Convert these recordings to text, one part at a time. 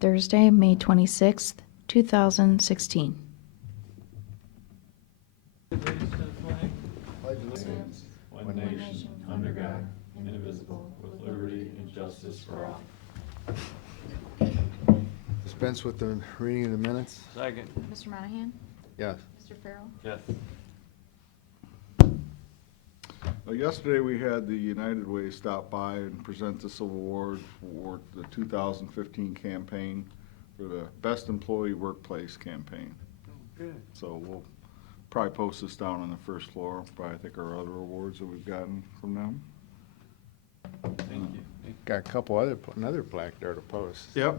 Thursday, May 26th, 2016. Raise to the flag. Pledge allegiance. One nation, under God, indivisible, with liberty and justice for all. Dispense with the reading of the minutes? Second. Mr. Monahan? Yes. Mr. Farrell? Yes. Yesterday, we had the United Way stop by and present this award for the 2015 campaign for the Best Employee Workplace campaign. Good. So we'll probably post this down on the first floor, by I think our other awards that we've gotten from them. Thank you. Got a couple other, another plaque there to post. Yep.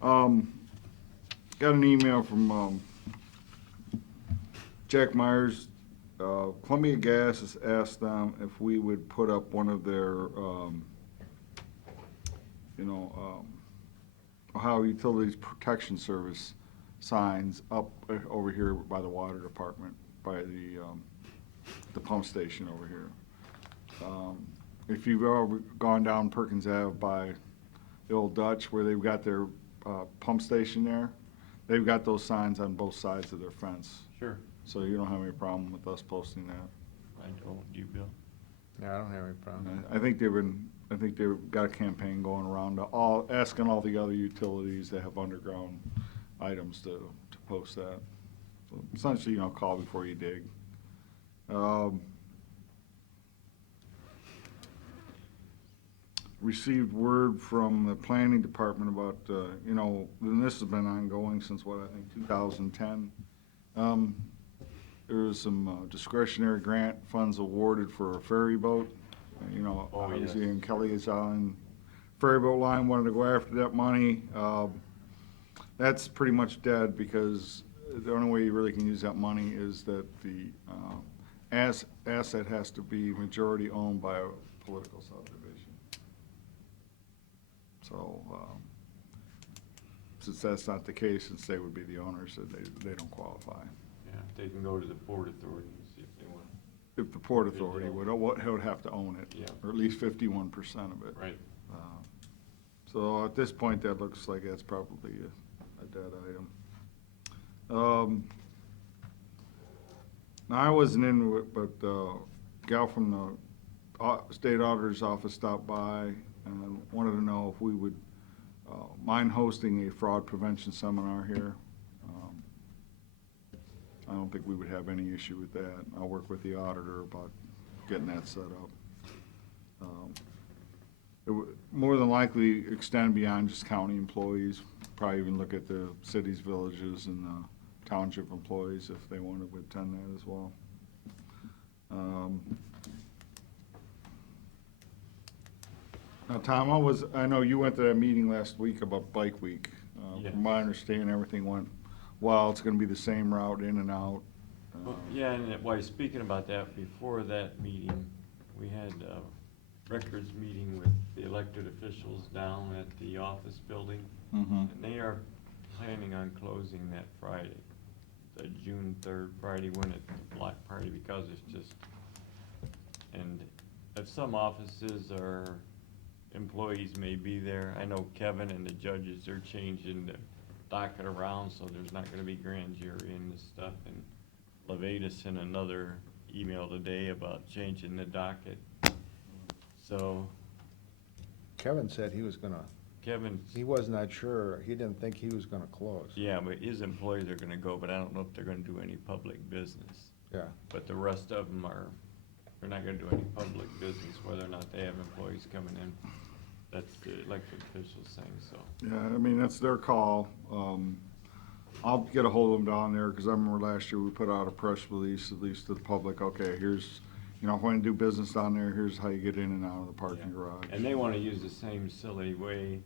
Got an email from Jack Myers. Columbia Gas has asked them if we would put up one of their, Ohio Utilities Protection Service signs up over here by the water department, by the pump station over here. If you've ever gone down Perkins Ave by the Old Dutch where they've got their pump station there, they've got those signs on both sides of their fence. Sure. So you don't have any problem with us posting that. I don't. You, Bill? Yeah, I don't have any problem. I think they've got a campaign going around asking all the other utilities that have underground items to post that. So essentially, call before you dig. Received word from the planning department about, and this has been ongoing since I think 2010. There was some discretionary grant funds awarded for a ferry boat. Obviously in Kelly's Island ferry boat line wanted to go after that money. That's pretty much dead because the only way you really can use that money is that the asset has to be majority owned by a political subdivision. So since that's not the case, since they would be the owners, they don't qualify. Yeah, they can go to the Port Authority and see if they want. If the Port Authority would have to own it, Yeah. or at least 51% of it. Right. So at this point, that looks like that's probably a dead item. Now, I wasn't in it, but a gal from the state auditor's office stopped by and wanted to know if we would mind hosting a fraud prevention seminar here. I don't think we would have any issue with that. I'll work with the auditor about getting that set up. It would more than likely extend beyond just county employees, probably even look at the cities, villages, and township employees if they wanted to attend that as well. Now, Tom, I know you went to that meeting last week about Bike Week. Yes. From my understanding, everything went well. It's going to be the same route in and out. Well, yeah, and while speaking about that, before that meeting, we had a records meeting with the elected officials down at the office building. Mhm. And they are planning on closing that Friday, the June 3rd Friday, when it's a block party, because it's just, and at some offices our employees may be there. I know Kevin and the judges are changing the docket around, so there's not gonna be grand jury and this stuff. And Levada sent another email today about changing the docket. So Kevin said he was gonna, Kevin, he was not sure, he didn't think he was gonna close. yeah, but his employees are gonna go, but I don't know if they're gonna do any public business. Yeah. But the rest of them they're not gonna do any public business, whether or not they have employees coming in. That's the elected officials saying, so. Yeah, I mean, that's their call. I'll get a hold of them down there, because I remember last year we put out a press release, at least to the public, okay, here's, if you want to do business down there, here's how you get in and out of the parking garage. And they wanna use the same silly way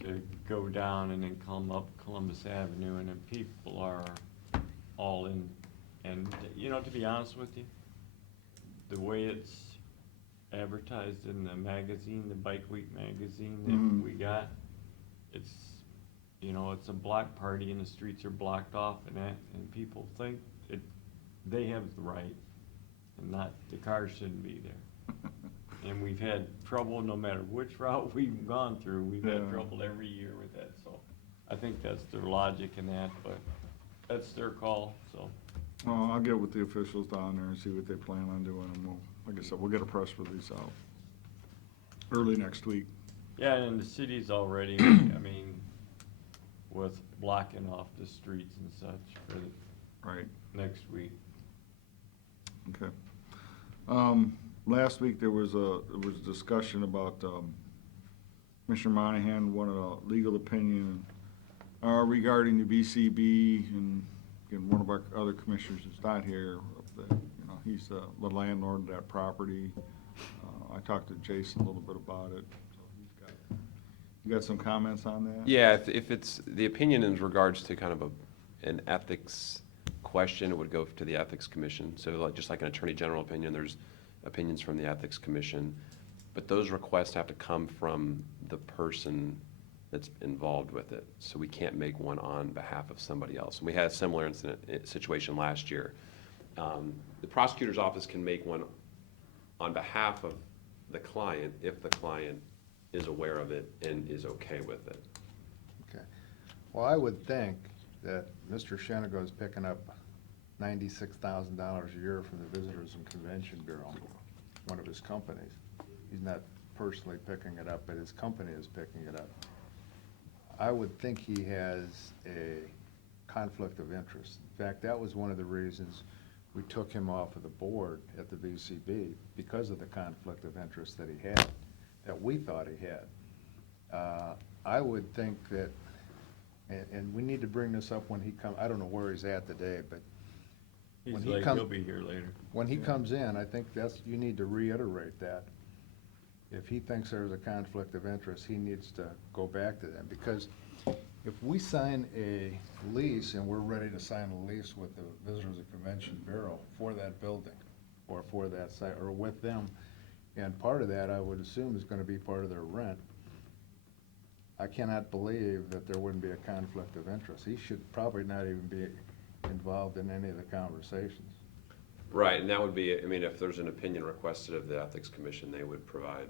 to go down and then come up Columbus Avenue, and then people are all in. And, to be honest with you, the way it's advertised in the magazine, the Bike Week magazine that we got, it's, it's a block party and the streets are blocked off and people think they have the right and not, the cars shouldn't be there. And we've had trouble no matter which route we've gone through, we've had Yeah. trouble every year with that, so. I think that's their logic in that, but that's their call, so. Well, I'll get with the officials down there and see what they plan on doing, and we'll, like I said, we'll get a press release out early next week. Yeah, and the city's already, I mean, with blocking off the streets and such for the Right. next week. Okay. Last week, there was a discussion about, Commissioner Monahan wanted a legal opinion, regarding the BCB, and one of our other commissioners is not here, he's the landlord of that property. I talked to Jason a little bit about it, so you got some comments on that? Yeah, if it's, the opinion in regards to kind of an ethics question, it would go to the Ethics Commission. So like, just like an Attorney General opinion, there's opinions from the Ethics Commission. But those requests have to come from the person that's involved with it. So we can't make one on behalf of somebody else. And we had a similar situation last year. The prosecutor's office can make one on behalf of the client if the client is aware of it and is okay with it. Okay. Well, I would think that Mr. Shenago is picking up $96,000 a year from the Visitors and Convention Bureau, one of his companies. He's not personally picking it up, but his company is picking it up. I would think he has a conflict of interest. In fact, that was one of the reasons we took him off of the board at the VCB, because of the conflict of interest that he had, that we thought he had. I would think that, and we need to bring this up when he comes, I don't know where he's at today, but He's when he like, comes, he'll be here later. when he comes in, I think you need to reiterate that. If he thinks there's a conflict of interest, he needs to go back to them, because if we sign a lease and we're ready to sign a lease with the Visitors and Convention Bureau for that building, or for that site, or with them, and part of that, I would assume, is gonna be part of their rent, I cannot believe that there wouldn't be a conflict of interest. He should probably not even be involved in any of the conversations. Right, and that would be, I mean, if there's an opinion requested of the Ethics Commission, they would provide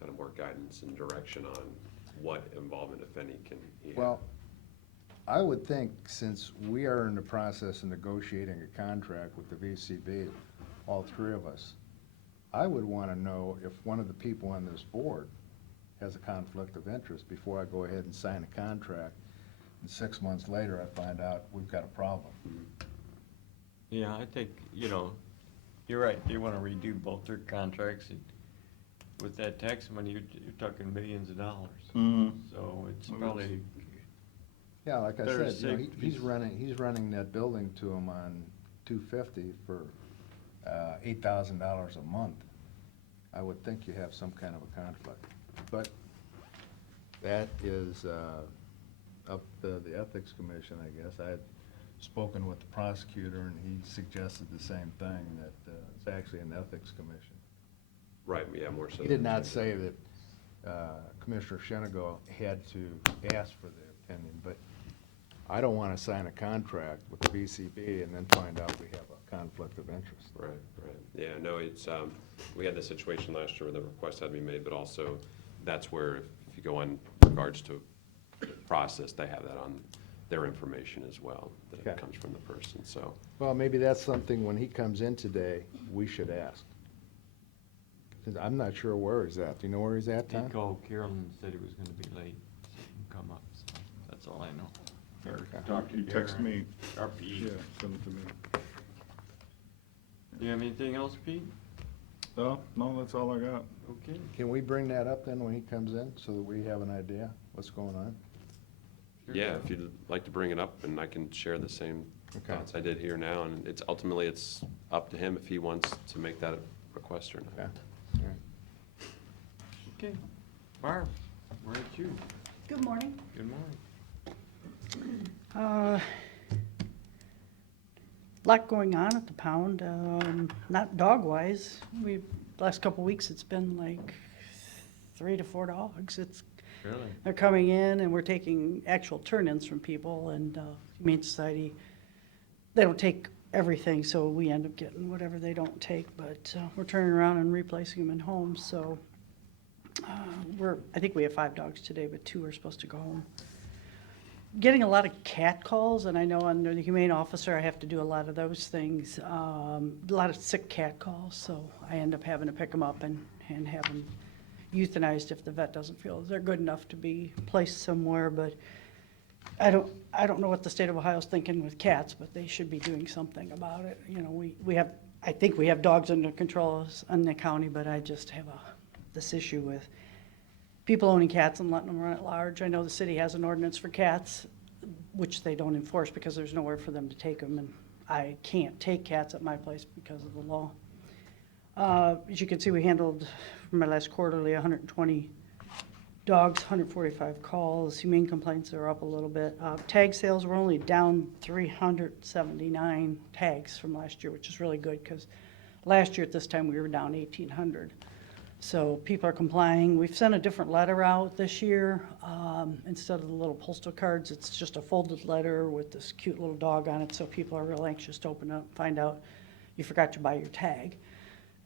kind of more guidance and direction on what involvement, if any, can he have. Well, I would think, since we are in the process of negotiating a contract with the VCB, all three of us, I would want to know if one of the people on this board has a conflict of interest before I go ahead and sign a contract, and 6 months later I find out we've got a problem. Yeah, I think, you're right, they wanna redo both their contracts, and with that tax money, you're talking millions of dollars. Mhm. So it's Well, probably, Yeah, like I Better said, safe to he's be- running that building to him on $250 for $8,000 a month. I would think you have some kind of a conflict. But that is up to the Ethics Commission, I guess. I had spoken with the prosecutor, and he suggested the same thing, that it's actually an Ethics Commission. Right, yeah, more so. He did not say that Commissioner Shenago had to ask for their opinion, but I don't want to sign a contract with the VCB and then find out we have a conflict of interest. Right, right. Yeah, no, it's, we had the situation last year where the request had to be made, but also that's where if you go in regards to the process, they have that on their information as well, that it Okay. comes from the person, so. Well, maybe that's something, when he comes in today, we should ask. 'Cause I'm not sure where he's at. Do you know where he's at, he Tom? called Carolyn and said he was gonna be late, so he can come up, so that's all I know. Or Okay. talk to You text Darren, me. Or Pete. Yeah, send it to me. You have anything else, Pete? No, that's all I got. Okay. Can we bring that up then when he comes in, so that we have an idea what's going on? Sure. Yeah, if you'd like to bring it up, and I can share the same Okay. thoughts I did here now, and it's ultimately, it's up to him if he wants to make that a request or not. Okay. All right. Okay. Barb, where at you? Good morning. Good morning. Lot going on at the pound, not dog-wise. Last couple weeks, it's been like 3 to 4 dogs. Really? They're coming in, and we're taking actual turn-ins from people, and Humane Society, they don't take everything, so we end up getting whatever they don't take, but we're turning around and replacing them in homes, so I think we have 5 dogs today, but 2 are supposed to go home. Getting a lot of cat calls, and I know under the humane officer, I have to do a lot of those things. A lot of sick cat calls, so I end up having to pick them up and have them euthanized if the vet doesn't feel they're good enough to be placed somewhere. But I don't know what the state of Ohio's thinking with cats, but they should be doing something about it. You know, I think we have dogs under control in the county, but I just have this issue with people owning cats and letting them run at large. I know the city has an ordinance for cats, which they don't enforce because there's nowhere for them to take them, and I can't take cats at my place because of the law. As you can see, we handled, from my last quarterly, 120 dogs, 145 calls. Humane complaints are up a little bit. Tag sales were only down 379 tags from last year, which is really good because last year at this time we were down 1,800. So people are complying. We've sent a different letter out this year. Instead of the little postal cards, it's just a folded letter with this cute little dog on it, so people are real anxious to open up and find out you forgot to buy your tag.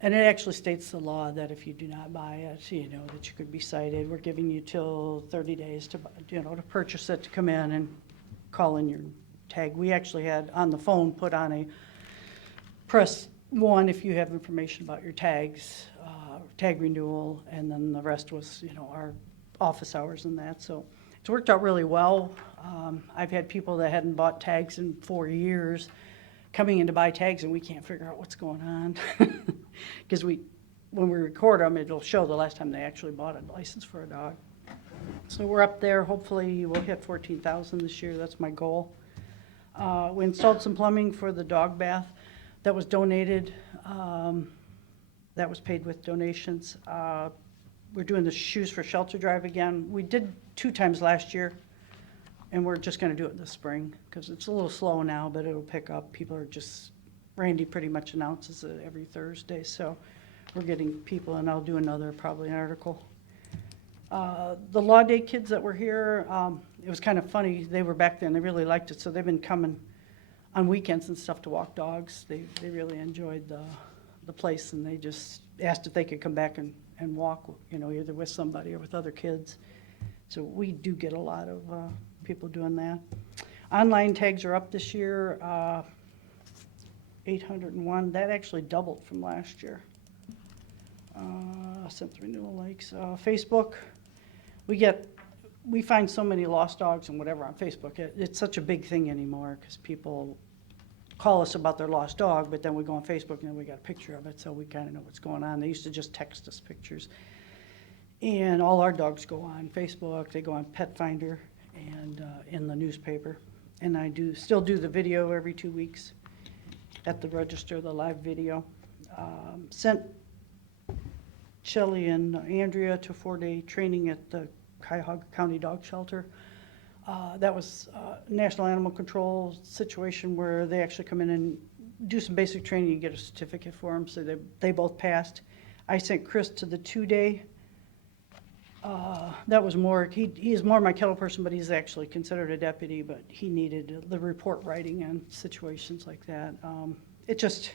And it actually states the law that if you do not buy it, you know, that you could be cited. We're giving you till 30 days to, you know, to purchase it, to come in and call in your tag. We actually had on the phone put on a press 1 if you have information about your tags, tag renewal, and then the rest was, you know, our office hours and that. So it's worked out really well. I've had people that hadn't bought tags in 4 years coming in to buy tags, and we can't figure out what's going on. Because when we record them, it'll show the last time they actually bought a license for a dog. So we're up there. Hopefully we'll hit 14,000 this year. That's my goal. We installed some plumbing for the dog bath that was donated. That was paid with donations. We're doing the Shoes for Shelter drive again. We did 2 times last year, and we're just going to do it this spring because it's a little slow now, but it'll pick up. People are just, Randy pretty much announces it every Thursday, so we're getting people, and I'll do another, probably an article. The Law Day kids that were here, it was kind of funny. They were back then. They really liked it, so they've been coming on weekends and stuff to walk dogs. They really enjoyed the place, and they just asked if they could come back and walk, you know, either with somebody or with other kids. So we do get a lot of people doing that. Online tags are up this year, 801. That actually doubled from last year. Sent the renewal likes. Facebook, we find so many lost dogs and whatever on Facebook. It's such a big thing anymore because people call us about their lost dog, but then we go on Facebook and then we got a picture of it, so we kind of know what's going on. They used to just text us pictures. And all our dogs go on Facebook, they go on Pet Finder, and in the newspaper. And I still do the video every 2 weeks at the register, the live video. Sent Shelley and Andrea to 4-day training at the Cuyahoga County Dog Shelter. That was a National Animal Control situation where they actually come in and do some basic training and get a certificate for them, so they both passed. I sent Chris to the 2-day. That was more, he is more my kennel person, but he's actually considered a deputy, but he needed the report writing and situations like that. It just,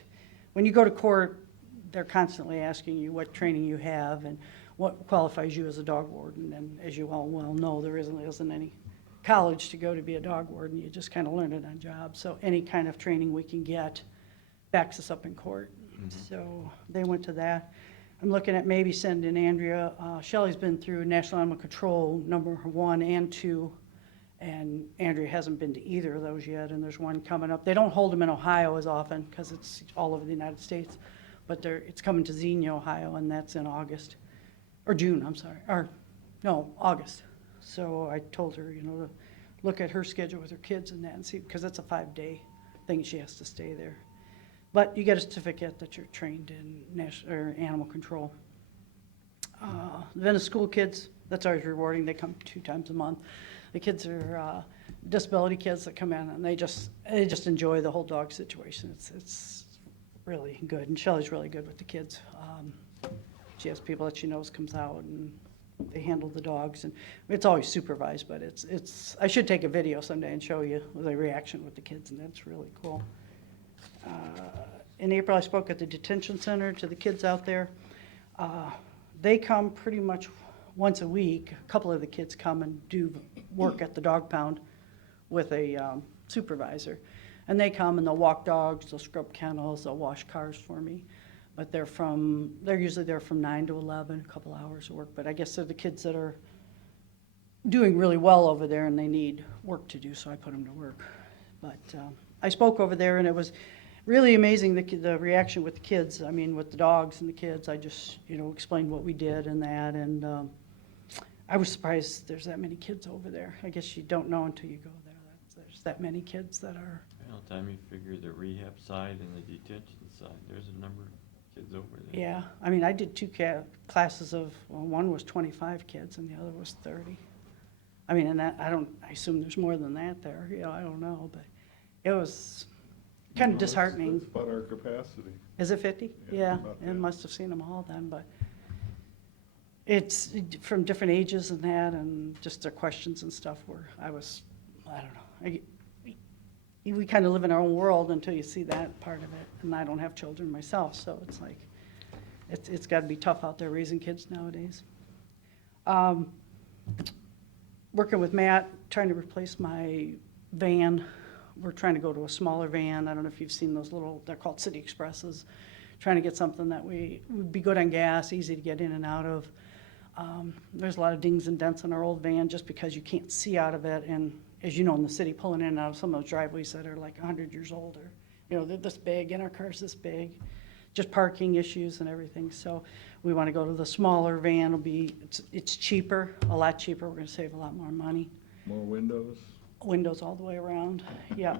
when you go to court, they're constantly asking you what training you have and what qualifies you as a dog warden, and as you all well know, there isn't any college to go to be a dog warden. You just kind of learn it on job. So any kind of training we can get backs us up in court. So they went to that. I'm looking at maybe sending Andrea. Shelley's been through National Animal Control number 1 and 2, and Andrea hasn't been to either of those yet, and there's one coming up. They don't hold them in Ohio as often because it's all over the United States, but it's coming to Xenia, Ohio, and that's in August, or June, I'm sorry, or no, August. So I told her, you know, to look at her schedule with her kids and that and see, because that's a 5-day thing, she has to stay there. But you get a certificate that you're trained in animal control. Venice school kids, that's always rewarding. They come 2 times a month. The kids are disability kids that come in, and they just enjoy the whole dog situation. It's really good, and Shelley's really good with the kids. She has people that she knows comes out, and they handle the dogs, and it's always supervised, but it's I should take a video someday and show you the reaction with the kids, and that's really cool. In April, I spoke at the detention center to the kids out there. They come pretty much once a week. A couple of the kids come and do work at the dog pound with a supervisor. And they come and they'll walk dogs, they'll scrub kennels, they'll wash cars for me. But they're usually there from 9 to 11, a couple hours of work. But I guess they're the kids that are doing really well over there and they need work to do, so I put them to work. But I spoke over there and it was really amazing, the reaction with the kids. I mean, with the dogs and the kids, I just, explained what we did and that. And I was surprised there's that many kids over there. I guess you don't know until you go there. There's that many kids that are. Well, time you figure the rehab side and the detention side, there's a number of kids over there. Yeah, I mean, I did two classes of, well, one was 25 kids and the other was 30. I mean, and that, I assume there's more than that there, I don't know, but it was kind of disheartening. That's about our capacity. Is it 50? Yeah, Yeah, about and that. must have seen them all then, but it's from different ages and that, and just their questions and stuff where I don't know. We kind of live in our own world until you see that part of it, and I don't have children myself, so it's like, it's got to be tough out there raising kids nowadays. Working with Matt, trying to replace my van. We're trying to go to a smaller van. I don't know if you've seen those they're called City Expresses. Trying to get something that would be good on gas, easy to get in and out of. There's a lot of dings and dents in our old van just because you can't see out of it. And as you know, in the city, pulling in and out of some of those driveways that are like 100 years older. They're this big, and our car's this big. Just parking issues and everything. So we want to go to the smaller van. It's cheaper, a lot cheaper. We're going to save a lot more money. More windows, Windows all the way around. Yeah.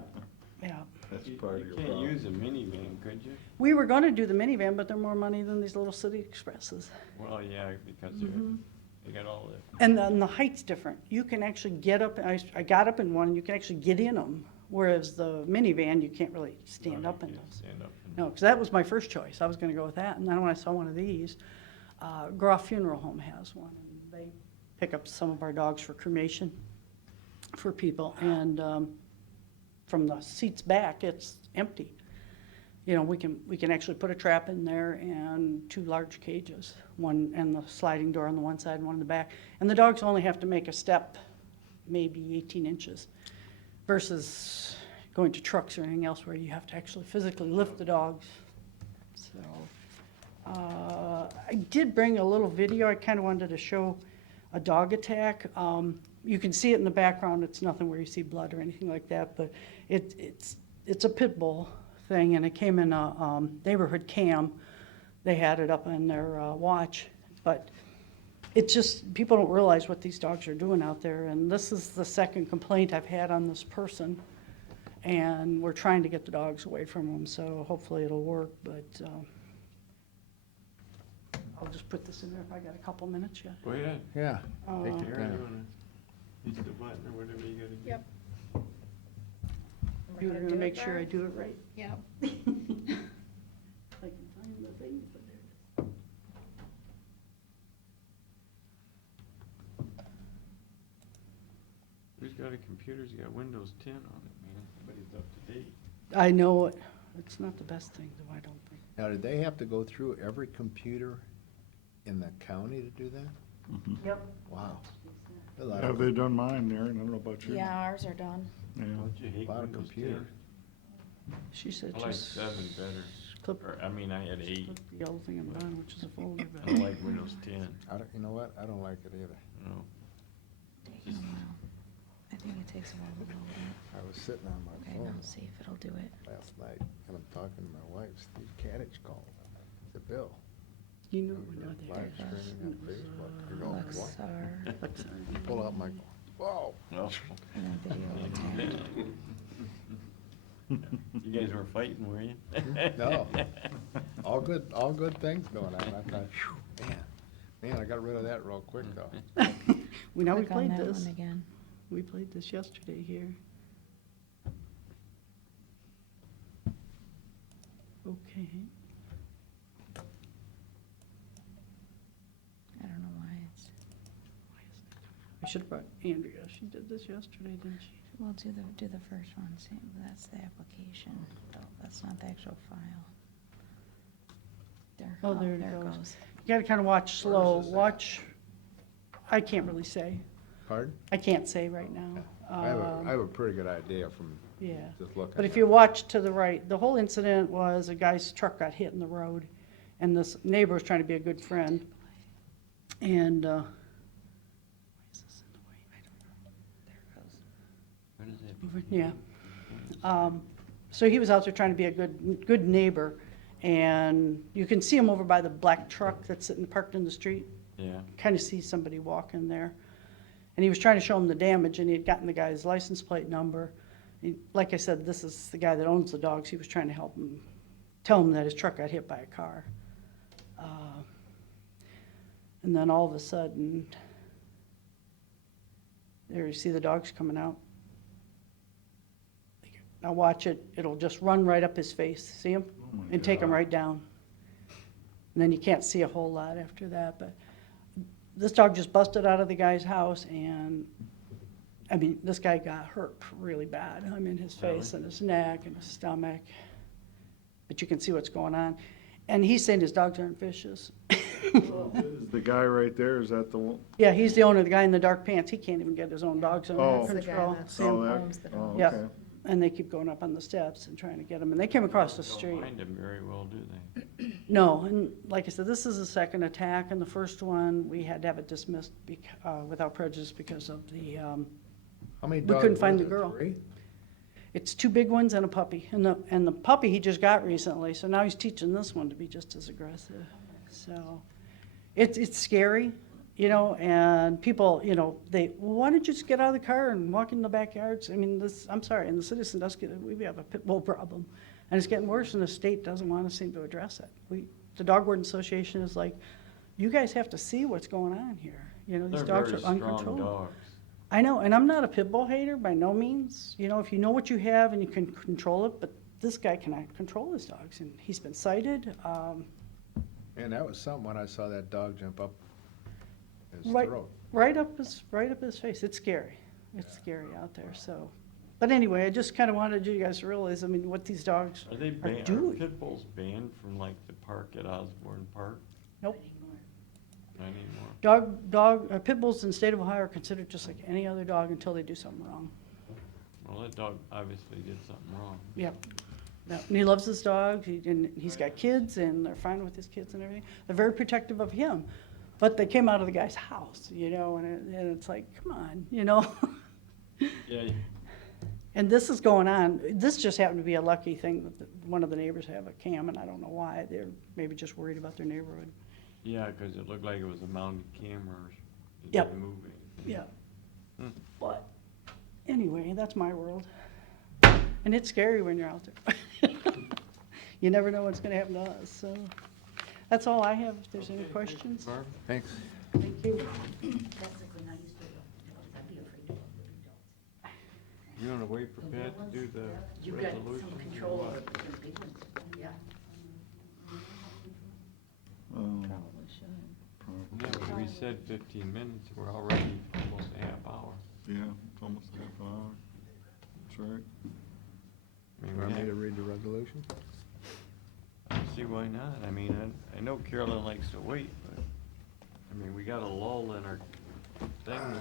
that's You part of your can't problem. use a minivan, could you? We were going to do the minivan, but they're more money than these little City Expresses. Well, yeah, because Mhm. they got all the. And then the height's different. You can actually get up, I got up in one, and you can actually get in them, whereas the minivan, you can't really stand up in those. Stand up. No, because that was my first choice. I was going to go with that. And then when I saw one of these, Groff Funeral Home has one. And they pick up some of our dogs for cremation for people. And from the seats back, it's empty. We can actually put a trap in there and 2 large cages, one and the sliding door on the one side and one on the back. And the dogs only have to make a step, maybe 18 inches, versus going to trucks or anything else where you have to actually physically lift the dogs. So I did bring a little video. I kind of wanted to show a dog attack. You can see it in the background. It's nothing where you see blood or anything like that, but it's a pit bull thing, and it came in a neighborhood cam. They had it up on their watch, but it's just, people don't realize what these dogs are doing out there, and this is the second complaint I've had on this person, and we're trying to get the dogs away from them, so hopefully it'll work, but I'll just put this in there if I got a couple minutes yet. Go ahead. Yeah, take Uh, your Karen, you time. wanna hit the button or whatever you gotta do? Yep. You were gonna make sure I do it right. Yep. I can find the thing, but there it is. Who's got a computer? Who's got Windows 10 on it, man? Everybody's up to date. I know it. It's not the best thing, though, I don't think. Now, did they have to go through every computer in the county to do that? Yep. Wow. A lot Have of, they done mine, Aaron? I don't know about you. Yeah, ours are done. Yeah. Don't you hate lot of Windows 10? computers. She said I like just 7 better. clip, Or, I mean, I had 8. clip the yellow thing on the bottom, which is a folder, I but don't like Windows 10. you know what? I don't like it either. No. Taking a while. I think it takes a while to load it. I was sitting on my Okay, now phone see if it'll do it. last night, and I'm talking to my wife, Steve Kadich called. I said, Bill, you know we're not there. live streaming on Facebook. I go, what? Lexar, Pull out my, whoa. No. and then video attack. You guys were fighting, were you? No. All good things going on. I thought, phew, man, I got rid of that real quick though. We Click on played that this. one again. We played this yesterday here. Okay. I don't know why it's, I should have brought Andrea. She did this yesterday, didn't she? Well, do the first one, see, that's the application, though, that's not the actual file. There, Oh, there it it goes. goes. You gotta kind of watch slow, watch, I can't really say. Pardon? I can't say right now. I have a pretty good idea from Yeah. just looking. But if at you it. watch to the right, the whole incident was a guy's truck got hit in the road, and this neighbor was trying to be a good friend. And, why is this in the way? I don't know. There it goes. What is that? Yeah. So he was out there trying to be a good neighbor, and you can see him over by the black truck that's sitting parked in the street. Yeah, Kind of see somebody walking there. And he was trying to show him the damage, and he had gotten the guy's license plate number. Like I said, this is the guy that owns the dogs. He was trying to help him, tell him that his truck got hit by a car. And then all of a sudden, there you see the dogs coming out. Now watch it, it'll just run right up his face, see him? Oh my And take him God. right down. And then you can't see a whole lot after that, but this dog just busted out of the guy's house, and, I mean, this guy got hurt really bad. I mean, his face and his neck and his stomach. But you can see what's going on. And he's saying his dogs aren't vicious. Is the guy right there, is that the one? Yeah, he's the owner, the guy in the dark pants. He can't even get his own dogs under Oh. That's the guy control. that's Oh, Sam, that- owns the oh, dog. Yeah. okay. and they keep going up on the steps and trying to get him. And they came across the Don't street. mind him very well, do they? No, and like I said, this is the second attack, and the first one, we had to have it dismissed without prejudice because of the, How many we dogs? couldn't find was the it? girl. 3? it's 2 big ones and a puppy. And the puppy he just got recently, so now he's teaching this one to be just as aggressive. So it's scary, you know, and people, you know, well, why don't you just get out of the car and walk in the backyards? I mean, I'm sorry, in the city of Sandusky, we have a pit bull problem. And it's getting worse, and the state doesn't want to seem to address it. The Dog Warden Association is like, you guys have to see what's going on here. You know, these They're dogs very are strong uncontrollable. dogs. I know, and I'm not a pit bull hater by no means. You know, if you know what you have and you can control it, but this guy cannot control his dogs, and he's been cited. And that was something when I saw that dog jump up his Right, throat. right up his face. It's scary. It's scary out there. So, but anyway, I just kind of wanted you guys to realize, I mean, what these dogs Are they are banned, are doing. pit bulls banned from like the park at Osborne Park? Nope. Not anymore. Pit bulls in the state of Ohio are considered just like any other dog until they do something wrong. Well, that dog obviously did something wrong. Yep. Yep. And he loves his dog, and he's got kids, and they're fine with his kids and everything. They're very protective of him. But they came out of the guy's house, you know, and it's like, come on, you know? Yeah, And this is going on. This just happened to be a lucky thing that one of the neighbors have a cam, and I don't know why. They're maybe just worried about their neighborhood. yeah, 'cause it looked like it was a mounted camera. It Yep. didn't move anything. Yeah. Hmm. But anyway, that's my world. And it's scary when you're out there. You never know what's going to happen to us. So that's all I have. If there's any Okay, questions. Barb? Thanks. Thank you. Basically, not used to it. I'd be afraid of the big dogs. You wanna wait for Pat to do the You got resolution? some or control what? over the big ones, yeah. Probably should. Yeah, but we said 15 minutes, we're already almost a half hour. Yeah, it's almost half an hour. That's right. I mean, Want we me to have, read the resolution? see why not? I mean, I know Carolyn likes to wait, but, I mean, we got a lull in our thing with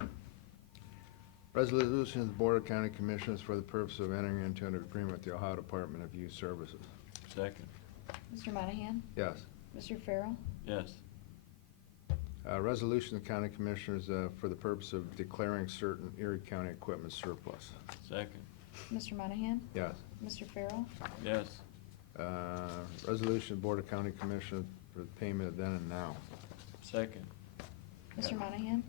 this. Resolution of the Board of County Commissioners for the purpose of entering into an agreement with the Ohio Department of Youth Services. Second, Mr. Monahan? Yes. Mr. Farrell? yes. Resolution of the County Commissioners for the purpose of declaring certain Erie County equipment surplus. Second, Mr. Monahan? Yes. Mr. Farrell? yes. Resolution of Board of County Commissioners for the payment of then and now. Second, Mr. Monahan?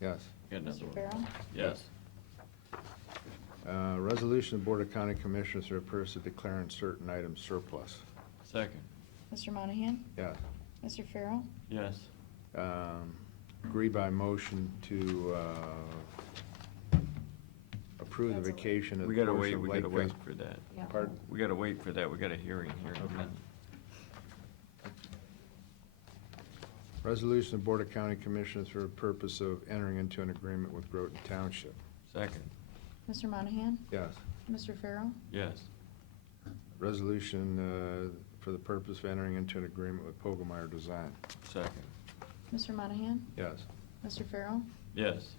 Yes. got another Mr. one. Farrell? Yes. Resolution of the Board of County Commissioners for the purpose of declaring certain items surplus. Second, Mr. Monahan? Yes. Mr. Farrell? yes. Agree by motion to approve the That's a- vacation of We the gotta portion wait, of we Lake gotta wait Fest- for that. Yeah. Pardon? We gotta wait for that, we got a hearing here in a Okay. minute. Resolution of Board of County Commissioners for the purpose of entering into an agreement with Groton Township. Second, Mr. Monahan? Yes. Mr. Farrell? Yes. Resolution for the purpose of entering into an agreement with Pogemeyer Design. Second. Mr. Monahan? Yes. Mr. Farrell? Yes.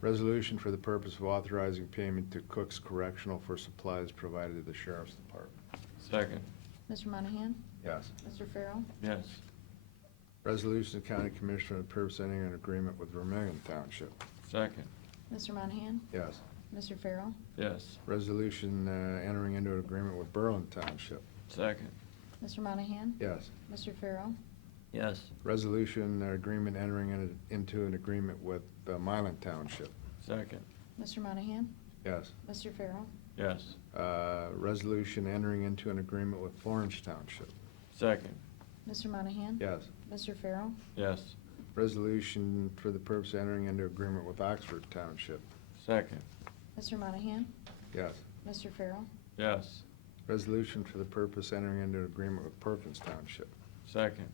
Resolution for the purpose of authorizing payment to Cook's Correctional for supplies provided to the Sheriff's Department. Second. Mr. Monahan? Yes. Mr. Farrell? Yes. Resolution of County Commissioner for the purpose of entering an agreement with Vermillion Township. Second. Mr. Monahan? Yes. Mr. Farrell? Yes. Resolution entering into an agreement with Berlin Township. Second. Mr. Monahan? Yes. Mr. Farrell? Yes. Resolution agreement entering into an agreement with Milan Township. Second. Mr. Monahan? Yes. Mr. Farrell? Yes. Resolution entering into an agreement with Florence Township. Second. Mr. Monahan? Yes. Mr. Farrell? Yes. Resolution for the purpose of entering into agreement with Oxford Township. Second. Mr. Monahan? Yes. Mr. Farrell? Yes. Resolution for the purpose of entering into agreement with Perkins Township. Second.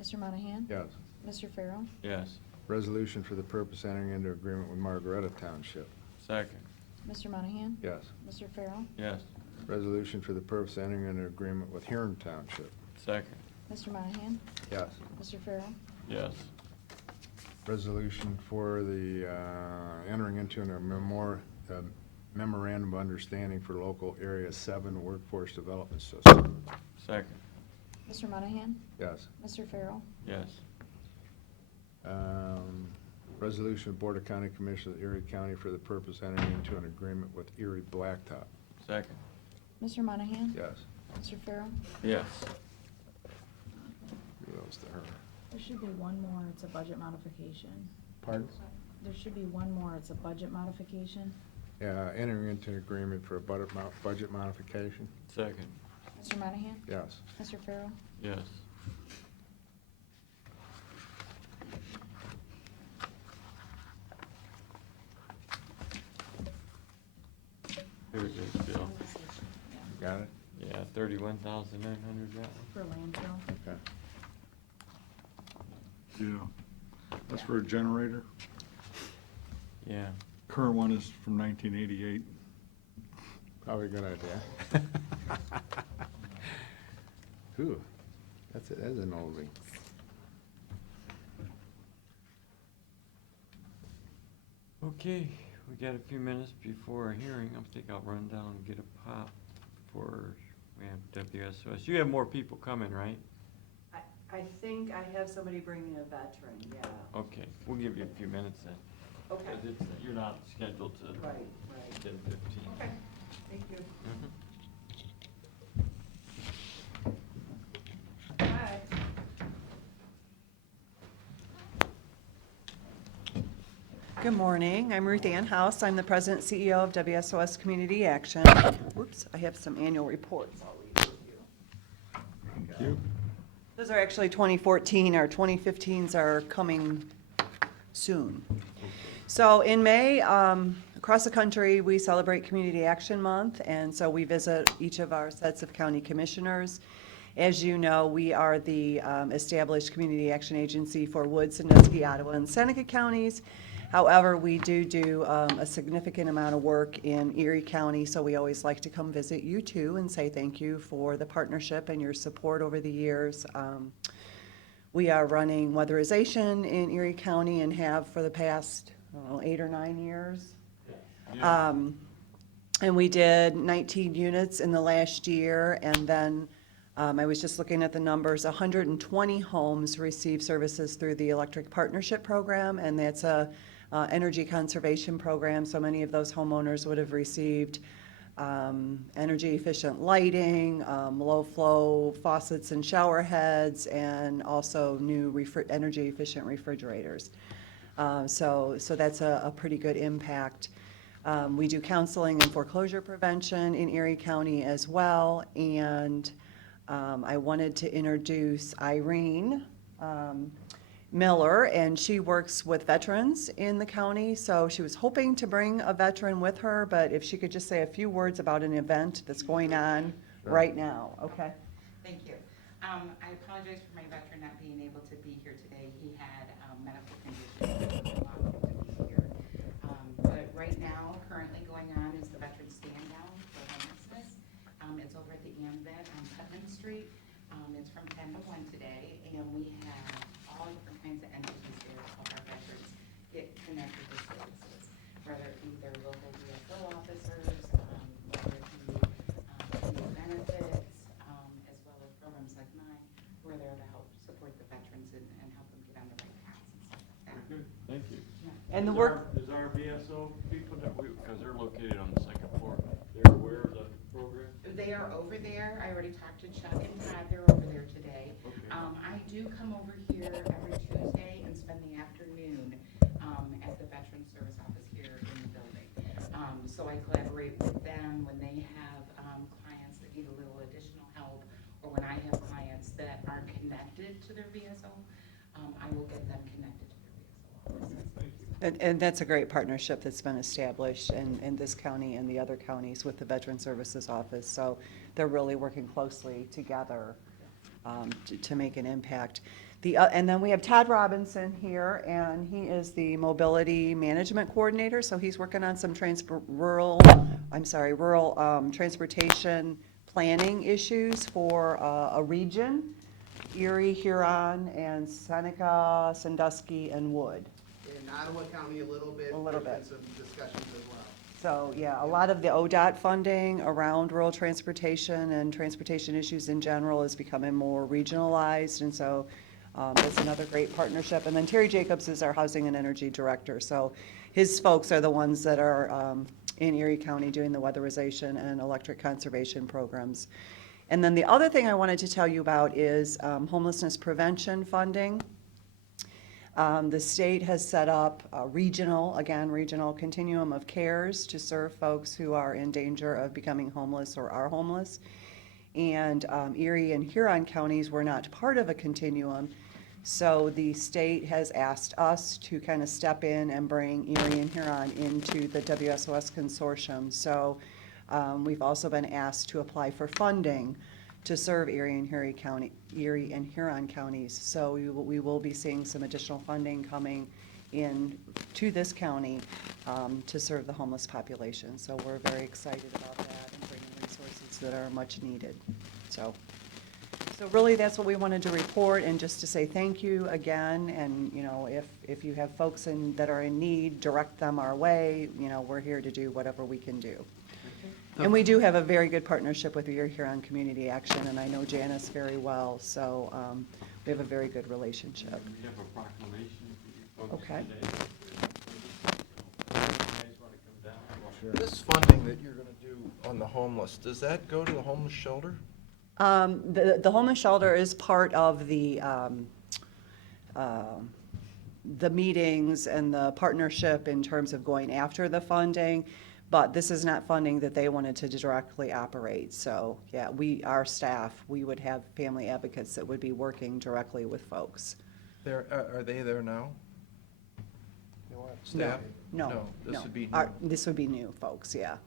Mr. Monahan? Yes. Mr. Farrell? Yes. Resolution for the purpose of entering into agreement with Margaretta Township. Second. Mr. Monahan? Yes. Mr. Farrell? Yes. Resolution for the purpose of entering into agreement with Huron Township. Second. Mr. Monahan? Yes. Mr. Farrell? Yes. Resolution for the entering into a memorandum of understanding for local Area 7 workforce development system. Second. Mr. Monahan? Yes. Mr. Farrell? Yes. Resolution of Board of County Commissioners of Erie County for the purpose of entering into an agreement with Erie Blacktop. Second. Mr. Monahan? Yes. Mr. Farrell? Yes. Give those to her. There should be one more, it's a budget modification. Pardon? There should be one more, it's a budget modification. Yeah, entering into an agreement for a budget modification. Second. Mr. Monahan? Yes. Mr. Farrell? Yes. Here it is, Bill. Got it? Yeah, 31,900, that one? For landfill. Okay. Yeah. That's for a generator. Yeah. Current one is from 1988. Probably a good idea. Ooh, that's an oldie. Okay, we got a few minutes before our hearing. I think I'll run down and get a pop for, we have WSOS. You have more people coming, right? I think I have somebody bringing a veteran, yeah. Okay, we'll give you a few minutes then. Okay. 'Cause it's, you're not scheduled to Right, right. 10:15. Okay, thank you. Hi. Good morning. I'm Ruth Ann House. I'm the President and CEO of WSOS Community Action. Whoops, I have some annual reports I'll read to you. Thank you. Those are actually 2014. Our 2015s are coming soon. So in May, across the country, we celebrate Community Action Month, and so we visit each of our sets of county commissioners. As you know, we are the established community action agency for Wood, Sandusky, Ottawa, and Seneca counties. However, we do a significant amount of work in Erie County, so we always like to come visit you too and say thank you for the partnership and your support over the years. We are running weatherization in Erie County and have for the past, 8 or 9 years. And we did 19 units in the last year, and then I was just looking at the numbers, 120 homes receive services through the Electric Partnership Program, and that's a energy conservation program, so many of those homeowners would have received energy efficient lighting, low flow faucets and shower heads, and also new energy efficient refrigerators. So that's a pretty good impact. We do counseling and foreclosure prevention in Erie County as well, and I wanted to introduce Irene Miller, and she works with veterans in the county, so she was hoping to bring a veteran with her, but if she could just say a few words about an event that's going on right now, okay? Thank you. I apologize for my veteran not being able to be here today. He had medical conditions that didn't allow him to be here. But right now, currently And the Is work, Is our VSO people that because they're located on the second floor, they're aware of the program? They are over there. I already talked to Chuck and Todd. They're over there today. Okay. I do come over here every Tuesday and spend the afternoon at the Veteran Service Office here in the building. So I collaborate with them when they have clients that need a little additional help, or when I have clients that aren't connected to their VSO, I will get them connected to their VSO office. Thank you. and that's a great partnership that's been established in this county and the other counties with the Veteran Services Office. So they're really working closely together to make an impact. And then we have Todd Robinson here, and he is the Mobility Management Coordinator, so he's working on some rural transportation planning issues for a region, Erie, Huron, and Seneca, Sandusky, and Wood. In Ottawa County, a little bit. A little There's bit. been some discussions as well. So, yeah, a lot of the ODOT funding around rural transportation and transportation issues in general is becoming more regionalized, and so that's another great partnership. And then Terry Jacobs is our Housing and Energy Director, so his folks are the ones that are in Erie County doing the weatherization and electric conservation programs. And then the other thing I wanted to tell you about is homelessness prevention funding. The state has set up a regional continuum of cares to serve folks who are in danger of becoming homeless or are homeless. And Erie and Huron counties were not part of a continuum, so the state has asked us to kind of step in and bring Erie and Huron into the WSOS consortium. So we've also been asked to apply for funding to serve Erie and Huron counties. So we will be seeing some additional funding coming in to this county to serve the homeless population. So we're very excited about that and bringing resources that are much needed. So really, that's what we wanted to report, and just to say thank you again. And if you have folks that are in need, direct them our way. We're here to do whatever we can do. And we do have a very good partnership with Erie Huron Community Action, and I know Janice very well, so we have a very good relationship. We have a proclamation for you folks Okay. today. You guys want to come down? This funding that you're gonna do on the homeless, does that go to the homeless shelter? The homeless shelter is part of the meetings and the partnership in terms of going after the funding, but this is not funding that they wanted to directly operate. So, yeah, our staff, we would have family advocates that would be working directly with folks. Are they there now? Staff? No. This would be Our- new. This would be new folks, yeah.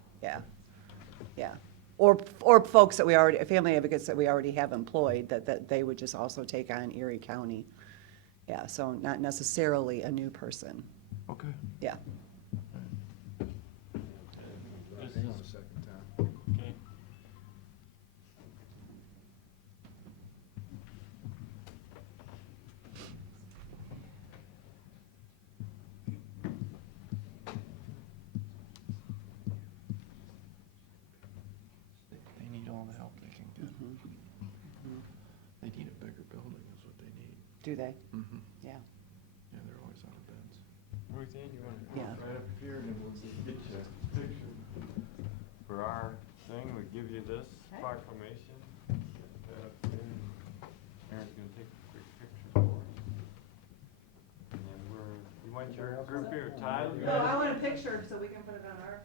Or folks that family advocates that we already have employed, that they would just also take on Erie County. Yeah, so not necessarily a new person, Okay. yeah. Hang on a second, Tom. Okay. They need all the help they can get. They need a bigger building is what they need. Do they? Mm-hmm. Yeah. Yeah, they're always out of beds. Ruth Ann, you want to Yeah. come right up here and then we'll just get you a picture for our thing. We give you this proclamation. Get that up there. Aaron's gonna take a quick picture for us. And then you want your group here, Todd? No, I want a picture so we can put it on our.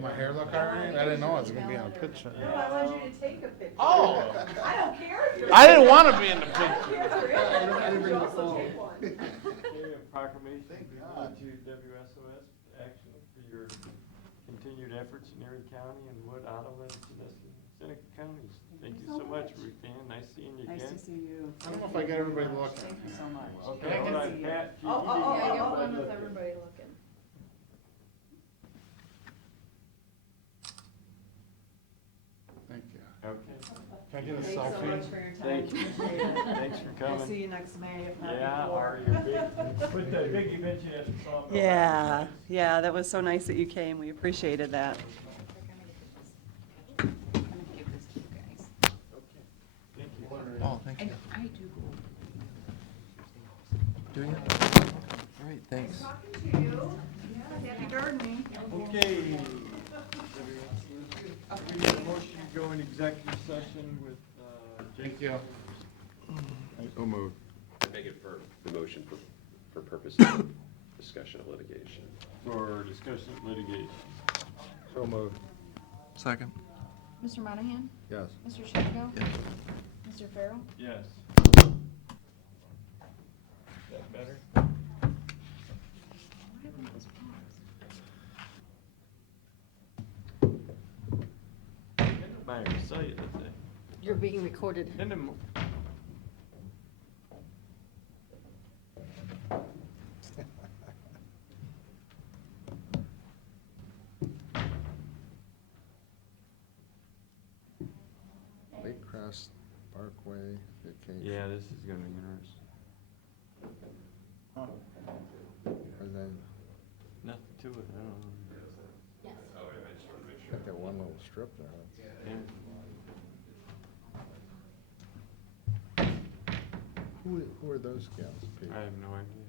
My hair look all right? I didn't know it was gonna be on a picture. No, I want you to take a picture. Oh! I don't care if you're. I didn't wanna be in the I don't picture. care if you're in it. You also take one. Okay, a proclamation presented to WSOS action for your continued efforts in Erie County and Wood, Ottawa, and Seneca counties. Thank you so much, Ruth Ann. Nice seeing you again. Nice to see you. I don't know if I got everybody looking. Thank you so much. Okay, hold on, Pat. Oh, oh, oh, Yeah, get oh, one with everybody looking. Thank you. Okay. Can I get a Thanks so selfie? much for your time. Thank you. Appreciate it. Thanks for We'll coming. see you next May, if not Yeah, before. or your big, with that big event you had in Sawmill. Yeah, that was so nice that you came. We appreciated that. I'm gonna give this to you guys. Thank you. Oh, thank Thank And you. I do go. Do you? All right, thanks. Talking to you. Yeah, happy gardening. Okay. We need a motion to go in executive session with, Thank you. So moved. Make it for the motion for purposes of discussion of litigation. For discussion of litigation. So moved. Second? Mr. Monahan? Yes. Mr. Shengo? Yes. Mr. Farrell? Yes. That better? Nobody will sell you that thing. You're being recorded. And the Lake Crest Parkway vacation. Yeah, this is gonna be interesting. And then, Nothing to it, I don't know. Yes. got that one little strip there. Yeah. Who are those gals, Pete? I have no idea.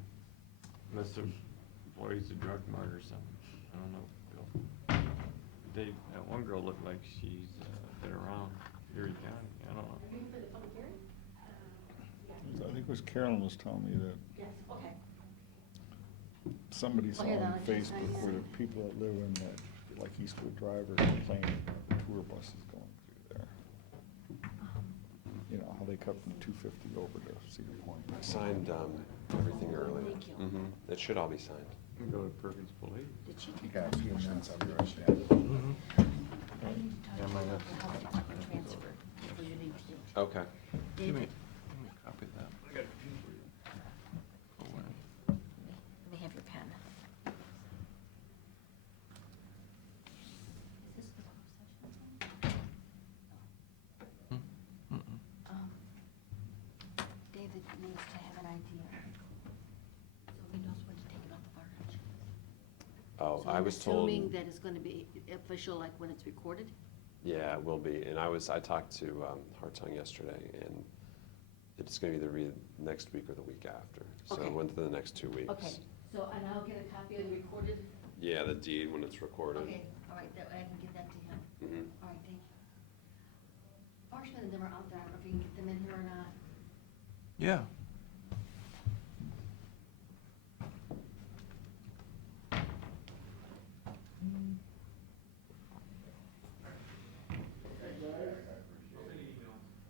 Unless they're employees of drug mart or something. I don't know, Bill. That one girl looked like she's been around Erie County. I don't know. For the public hearing? I think it was Carolyn was telling me that Yes, okay. somebody saw Oh, yeah, on that was just Facebook nice. where the people that live in that, like Eastwood Drive are complaining tour buses going through there. You know, how they cut from 250 over to Cedar Point. I signed everything early. Thank you. It should all be signed. We can go to Perkins Police. Did she You take got a few the minutes, I'll be application? right back. Yeah, I might have How the department transfer for your name to. Okay. Give me, David, give me a copy of that. I got a few for you. Oh, wow. let me have your pen. Is this the closed session? Mm-mm. David needs to have an idea, so he knows when to take it off of our insurance. Oh, So I I'm was told. assuming that it's gonna be official, like when it's recorded? Yeah, it will be. And I talked to Hartung yesterday, and it's going to either be next week or the week after. So Okay. within the next 2 weeks. Okay, so, and I'll get a copy of the recorded? Yeah, the deed when it's recorded. Okay, all right, that way I can get that to him. Mhm. All right, thank you. Marshman and them are out there, I don't know if you can get them in here or not. Yeah.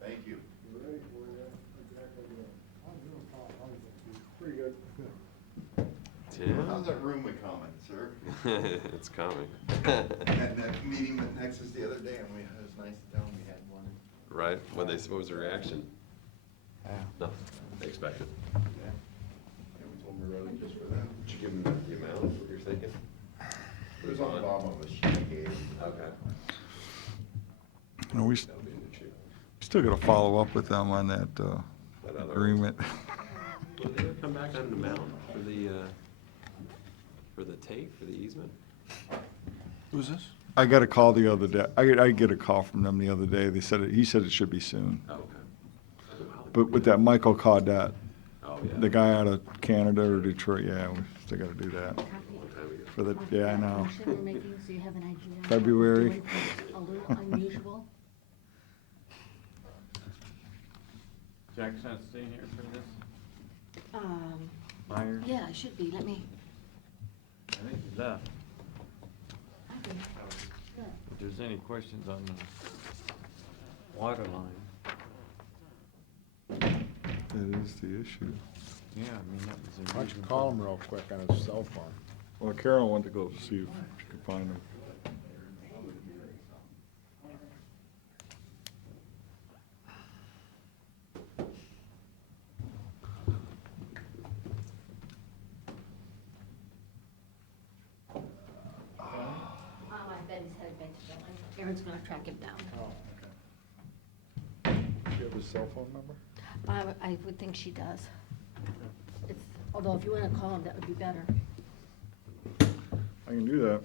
Thank you. Pretty good. Yeah. How's that room coming, sir? It's coming. Had that meeting with Nexus the other day, and it was nice to tell them we had one. Right? What was the reaction? Nothing. They expected. Yeah. Yeah, we told them we wrote it just for them. Did you give them the amount, what you're thinking? It was on the bottom of a sheet I gave. Okay. No, we That'll be in the chute. still got to follow up with them on that That other- agreement. Will they ever come back on an amount for the take, for the easement? Who's this? I got a call the other day. I get a call from them the other day. He said it should be soon. Oh, okay. But with that Michael Caudette, Oh, yeah. the guy out of Canada or Detroit, yeah, we still got to do that. Copy For the, of yeah, I that know. motion we're making, so you have an idea. of what February. we're doing, 'cause it's a little unusual. Jack's not staying here for this? Myers? Yeah, it should be, let me, I think he left. I think, good. If there's any questions on the water line, That is the issue. yeah, I mean, that was a Why don't you reason call for- him real quick on his cell phone? Well, Carol went to go see if she could find him. I bet he's headed back to Billings. Aaron's gonna track him down. Do you have his cell phone number? I would think she does. It's, although if you wanna call him, that would be better. I can do that.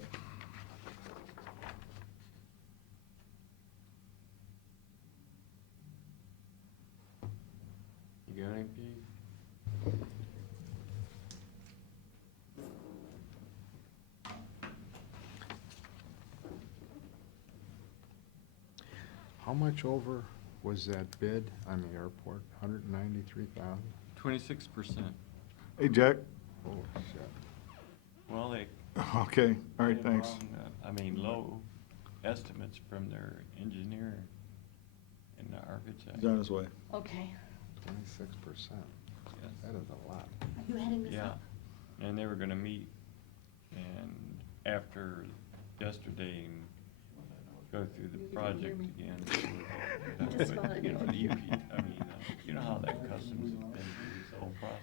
How much over was that bid on the airport? 193,000? 26%. Hey, Jack? Oh, shit. Well, they. Okay, all right, had thanks. Low estimates from their engineer and the architect. He's on his way. Okay. 26%. Yes. That is a lot. Are you heading this Yeah, up? and they were gonna meet, and after yesterday, and go through the You can project hear me. again. Just But, fine. you know, the UP, you know how that customs has been through this whole process.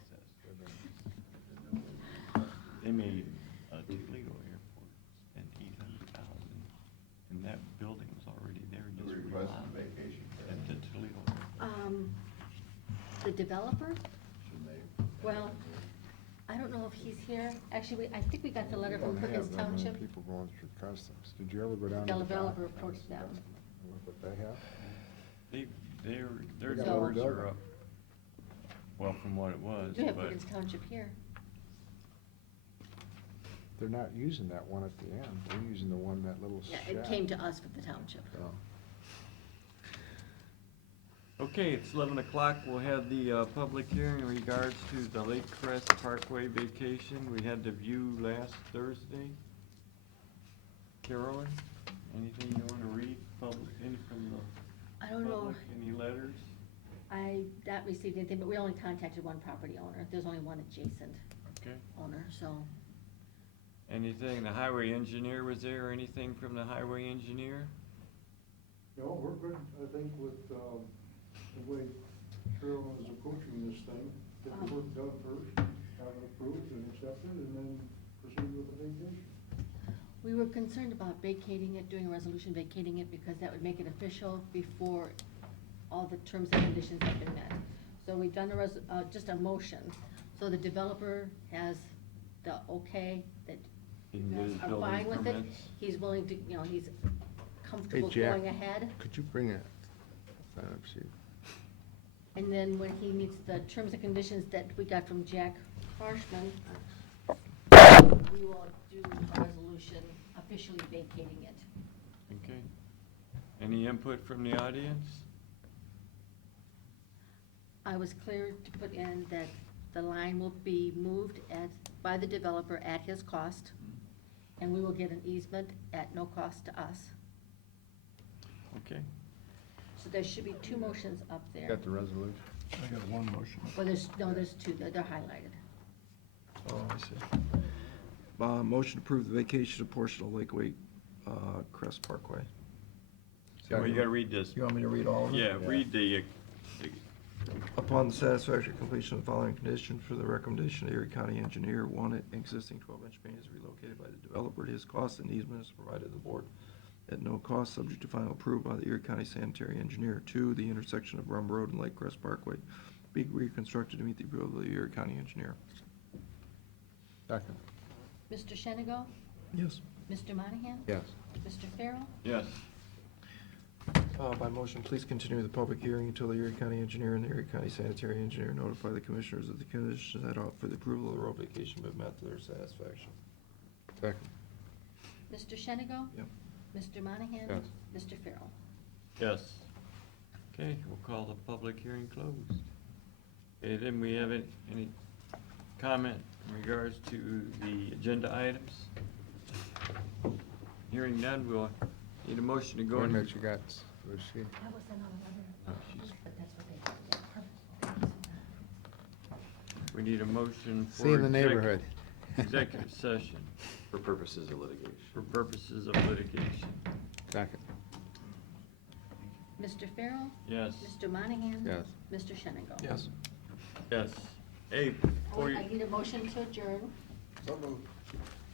They made Toledo Airport spend $800,000, and that building was already there, just Request remodeled. vacation. At the Toledo. The developer? Shouldn't they? Well, I don't know if he's here. Actually, I think we got the letter We from don't Perkins have that many Township. people going through customs. Did you ever go down The to the dock? developer approached them. Look what they have? Their They got a little numbers are building. up, well, from what it was, We do have but Perkins Township here. They're not using that one at the end. They're using the one, that little Yeah, shack. it came to us from the township. Oh. okay, it's 11 o'clock. We'll have the public hearing in regards to the Lake Crest Parkway vacation. We had the view last Thursday. Carolyn, anything you want to read, any from the I don't know. public, any letters? I not received anything, but we only contacted one property owner. There's only one adjacent Okay. owner, so. Anything, the highway engineer was there, anything from the highway engineer? No, we're good, I think, with, the way Carolyn is approaching this thing, get the work done first, have it approved and accepted, and then proceed with the vacation. We were concerned about vacating it, doing a resolution vacating it, because that would make it official before all the terms and conditions have been met. So we've done just a motion, so the developer has the okay that He can get his are building fine with it. permits? He's willing to, he's Hey, comfortable Jack, going ahead. could you bring a sign-up sheet? And then when he meets the terms and conditions that we got from Jack Marshman, we will do a resolution officially vacating it. Okay. Any input from the audience? I was clear to put in that the line will be moved by the developer at his cost, and we will get an easement at no cost to us. Okay. So there should be two motions up there. Got the resolution? I got one motion. Well, there's two, they're highlighted. Oh, I see. Motion to approve the vacation of portion of Lakeway Crest Parkway. Well, you gotta read this. You want me to read all of it? Yeah, read the Upon the satisfactory completion of the following conditions for the recommendation of Erie County Engineer, one, an existing 12-inch main is relocated by the developer at his cost and easement is provided to the board at no cost, subject to final approval by the Erie County Sanitary Engineer. Two, the intersection of Rum Road and Lake Crest Parkway be reconstructed to meet the approval of the Erie County Engineer. Second. Mr. Shenigo? Yes. Mr. Monahan? Yes. Mr. Farrell? yes. By motion, please continue the public hearing until the Erie County Engineer and the Erie County Sanitary Engineer notify the commissioners of the conditions set out for the approval of the road vacation but met to their satisfaction. Second. Mr. Shenigo? Yep. Mr. Monahan? Yes. Mr. Farrell? Yes. Okay, we'll call the public hearing closed. Okay, then we have any comment in regards to the agenda items? Hearing none, we'll need a motion to go Wait a into. minute, you got, was she? That was another Oh, letter, she's- but that's what they, yeah, perfect. We need a motion for. See you in the neighborhood. Executive session For purposes of litigation. for purposes of litigation. Second. Mr. Farrell? Yes. Mr. Monahan? Yes. Mr. Shenigo? Yes. Yes. Hey, before you, I need a motion to adjourn. So moved.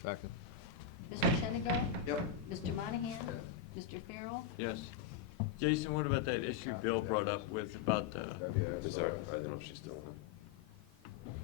Second. Mr. Shenigo? Yep. Mr. Monahan? Mr. Farrell? yes. Jason, what about that issue Bill brought up with about the, Is that, I don't know if she's still on.